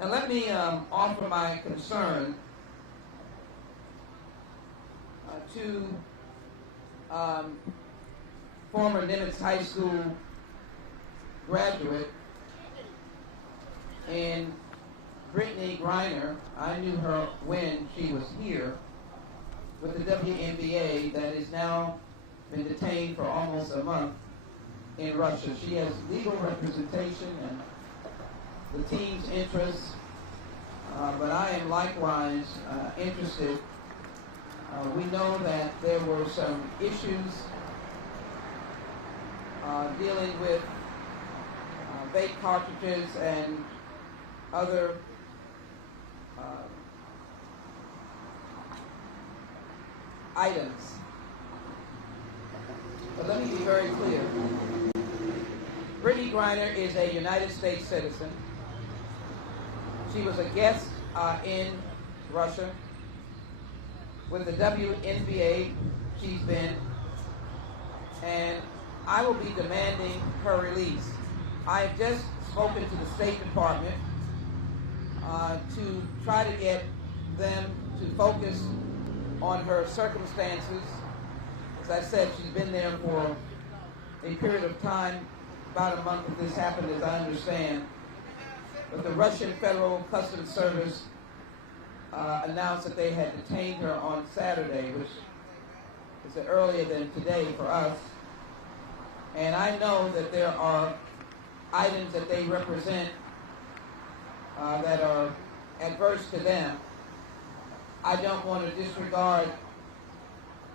And let me offer my concern to former Nimitz High School graduate and Brittney Griner. I knew her when she was here with the WNBA that is now been detained for almost a month in Russia. She has legal representation and the team's interests, but I am likewise interested. We know that there were some issues dealing with vape cartridges and other items. But let me be very clear. Brittney Griner is a United States citizen. She was a guest in Russia. With the WNBA, she's been, and I will be demanding her release. I have just spoken to the State Department to try to get them to focus on her circumstances. As I said, she's been there for a period of time, about a month that this happened, as I understand. But the Russian Federal Customs Service announced that they had detained her on Saturday, which is earlier than today for us. And I know that there are items that they represent that are adverse to them. I don't want to disregard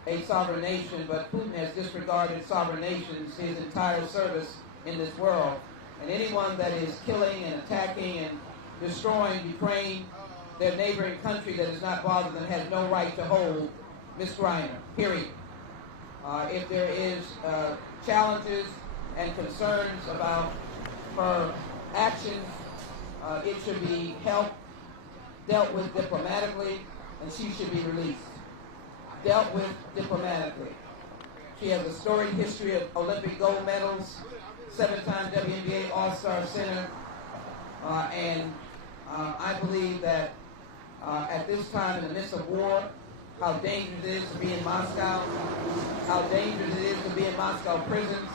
a sovereign nation, but Putin has disregarded sovereign nations his entire service in this world. And anyone that is killing and attacking and destroying Ukraine, their neighboring country that is not bothered them, has no right to hold Ms. Griner, period. If there is challenges and concerns about her actions, it should be dealt with diplomatically, and she should be released. Dealt with diplomatically. She has a storied history of Olympic gold medals, 7-time WNBA All-Star center, and I believe that at this time in the midst of war, how dangerous it is to be in Moscow, how dangerous it is to be in Moscow prisons,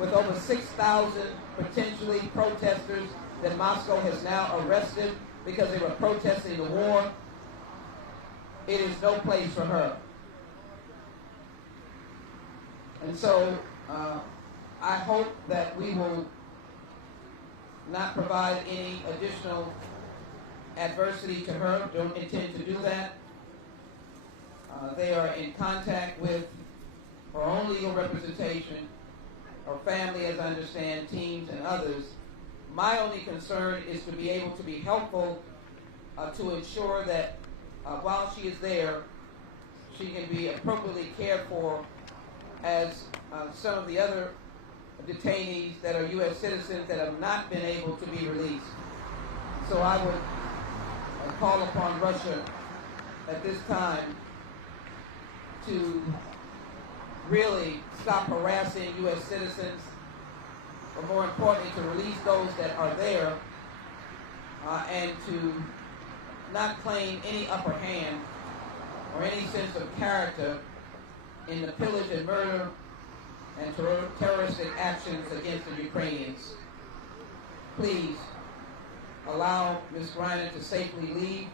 with over 6,000 potentially protesters that Moscow has now arrested because they were protesting the war. It is no place for her. And so I hope that we will not provide any additional adversity to her. Don't intend to do that. They are in contact with her own legal representation, her family, as I understand, teams and others. My only concern is to be able to be helpful to ensure that while she is there, she can be appropriately cared for as some of the other detainees that are U.S. citizens that have not been able to be released. So I would call upon Russia at this time to really stop harassing U.S. citizens, but more importantly, to release those that are there and to not claim any upper hand or any sense of character in the pillage and murder and terroristic actions against the Ukrainians. Please allow Ms. Griner to safely leave,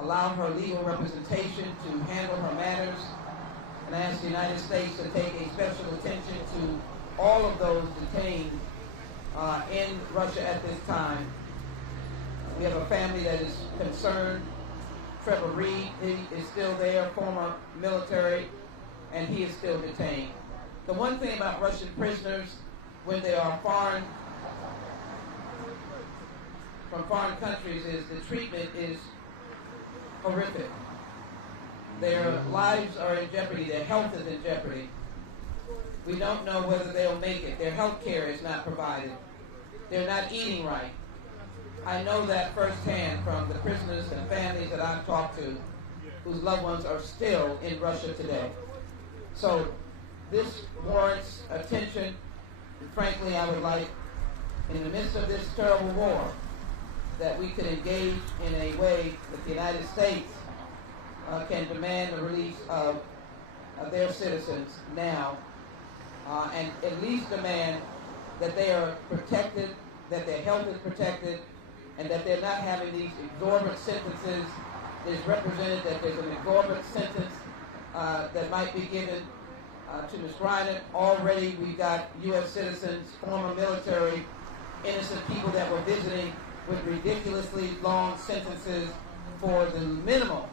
allow her legal representation to handle her matters, and ask the United States to take a special attention to all of those detained in Russia at this time. We have a family that is concerned. Trevor Reed, he is still there, former military, and he is still detained. The one thing about Russian prisoners, when they are from foreign countries, is the treatment is horrific. Their lives are in jeopardy. Their health is in jeopardy. We don't know whether they'll make it. Their health care is not provided. They're not eating right. I know that firsthand from the prisoners and families that I've talked to whose loved ones are still in Russia today. So this warrants attention. And frankly, I would like, in the midst of this terrible war, that we could engage in a way that the United States can demand the release of their citizens now, and at least demand that they are protected, that their health is protected, and that they're not having these exorbitant sentences. It is represented that there's an exorbitant sentence that might be given to Ms. Griner. Already we've got U.S. citizens, former military, innocent people that were visiting with ridiculously long sentences for the minimum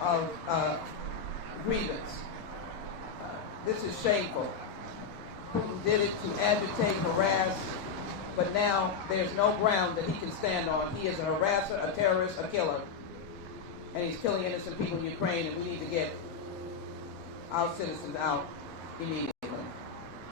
of grievance. This is shameful. Putin did it to agitate, harass, but now there's no ground that he can stand on. He is a harasser, a terrorist, a killer, and he's killing innocent people in Ukraine, and we need to get our citizens out immediately.